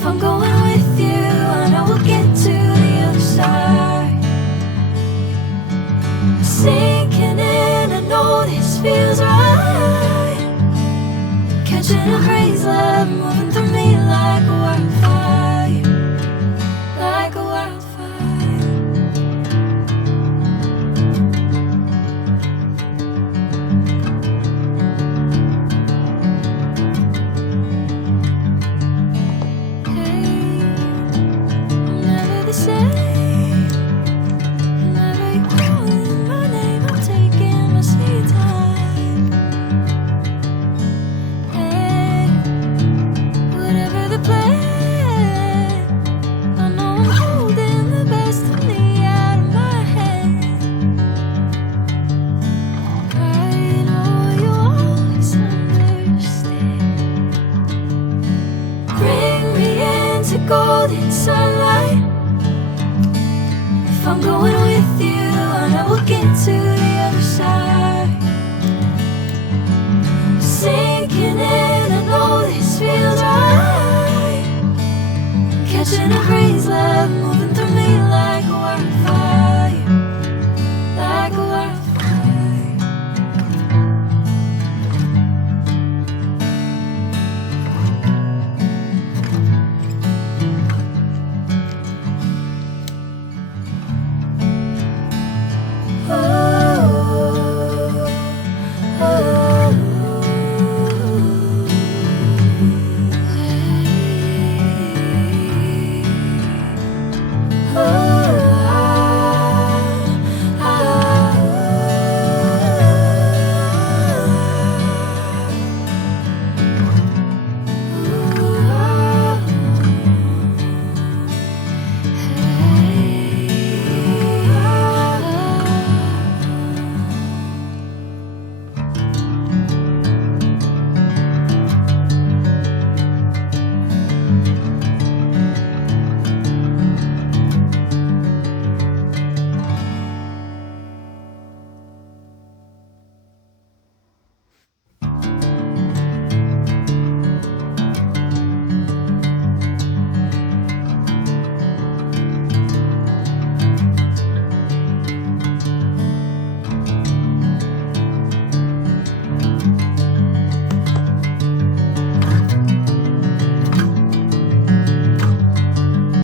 If I'm going with you, I know we'll get to the other side. Sinking in, I know this feels right. Catching a breeze, love moving through me like a wildfire, like a wildfire. Hey, I'm never the same. Whenever you're calling my name, I'm taking my sweet time. Hey, whatever the plan, I know I'm holding the best of me out of my hand. I know you always understand. Bring me into golden sunlight. If I'm going with you, I know we'll get to the other side. Sinking in, I know this feels right.